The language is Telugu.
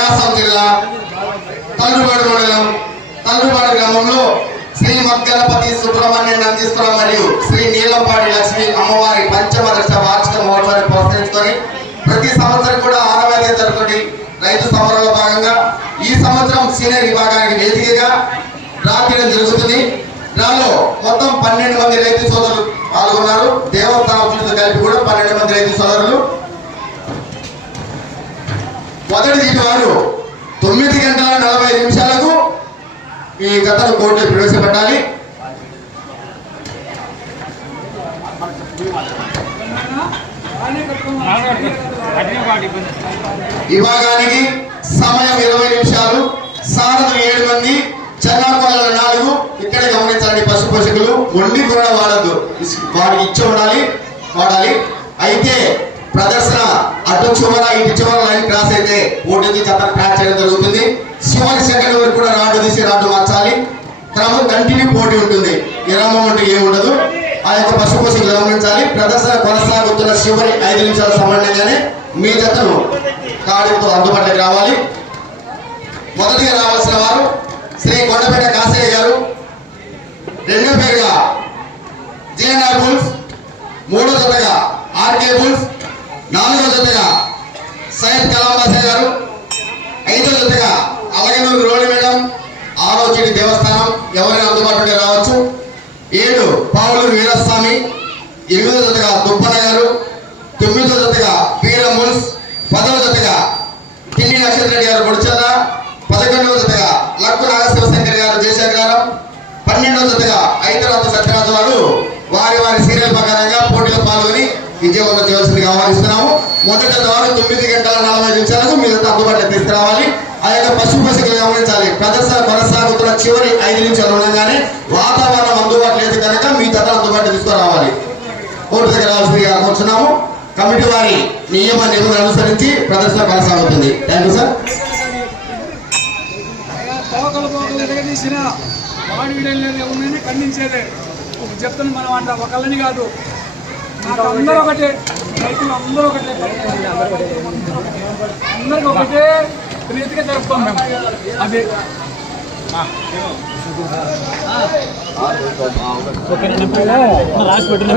ప్రకాశం జిల్లా తల్లుబాడు మండలం తల్లుబాడు గ్రామంలో శ్రీ మగ్గలపతి సుబ్రహ్మణ్య నందీశ్వర మరియు శ్రీ నీలంపాడి లక్ష్మి అమ్మవారి పంచమదర్శ వార్షిక మహోత్సవాన్ని ప్రోత్సహించుకొని ప్రతి సంవత్సరం కూడా ఆనవాయితీ జరుగుతుంది. రైతు సమరంలో భాగంగా ఈ సంవత్సరం సీనియర్ విభాగానికి వేదికగా రాత్రి జరుగుతుంది. దానిలో మొత్తం పన్నెండు మంది రైతు సోదరులు పాల్గొన్నారు. దేవస్థానం కలిపి కూడా పన్నెండు మంది రైతు సోదరులు మొదటి వారు తొమ్మిది గంటల నలభై నిమిషాలకు ఈ గతను కోర్టులో ప్రవేశపెట్టాలి. విభాగానికి సమయం ఇరవై నిమిషాలు సారథులు ఏడు మంది చెన్నాకోళ్ళ నాలుగు. ఇక్కడే గమనించాలండి పశు పోషకులు మొండి కూడా వాడద్దు. వాడికి ఇచ్చి ఉండాలి వాడాలి. అయితే ప్రదర్శన అటు చివర ఇటు చివర లైన్ క్రాస్ అయితే ఓటుకి జత క్రాస్ చేయడం జరుగుతుంది. చివరి సెకండ్ వరకు కూడా రాడ్డు తీసి రాడ్డు మార్చాలి. క్రమం కంటిన్యూ పోటీ ఉంటుంది. విరామం అంటే ఏముండదు ఆ యొక్క పశు కోసం గమనించాలి. ప్రదర్శన కొనసాగుతున్న చివరి ఐదు నిమిషాల సమన్వయంగానే మీ జతను కాడితో అందుబాటులోకి రావాలి. మొదటిగా రావాల్సిన వారు శ్రీ కొండపేట కాసయ్య గారు. రెండో పేరుగా జేఎన్ఆర్ బుల్స్. మూడో జతగా ఆర్కే బుల్స్. నాలుగో జతగా సయ్యద్ కలాంబాసే గారు ఐదో జతగా అలగనూరు రోడ్డు మేడం ఆరో దేవస్థానం ఎవరైనా అందుబాటులో రావచ్చు. ఏడు పావులూరు వీరస్వామి ఎనిమిదో జతగా దుప్పన గారు తొమ్మిదో జతగా పీర మున్స్ పదవ జతగా కిన్ని నక్షత్ర గారు గుడిచల్ల పదకొండవ జతగా లక్కు నాగశివశంకర్ గారు జయశంకరం పన్నెండవ జతగా హైదరాబాద్ సత్యరాజు వారు వారి వారి సీరియల్ ప్రకారంగా పోటీలో పాల్గొని విజయవంతం చేయవలసిందిగా ఆహ్వానిస్తున్నాము. మొదట వారు తొమ్మిది గంటల నలభై నిమిషాలకు మీరు అందుబాటులో తీసుకురావాలి ఆ యొక్క పశు పశువులు గమనించాలి. ప్రదర్శన కొనసాగుతున్న చివరి ఐదు నిమిషాలు ఉండగానే వాతావరణం అందుబాటు లేదు కనుక మీ జత అందుబాటులో తీసుకురావాలి కోర్టు దగ్గర రావాల్సిందిగా కూర్చున్నాము. కమిటీ వారి నియమ నిబంధనలు అనుసరించి ప్రదర్శన కొనసాగుతుంది. థ్యాంక్ యూ సార్ వాడి ఖండించేదే చెప్తాను మనం అంట ఒకళ్ళని కాదు. నాకు అందరూ ఒకటే రైతులు అందరూ ఒకటే అందరికి ఒకటే రీతిగా జరుపుతాం మేము అదే రాసి పెట్టిన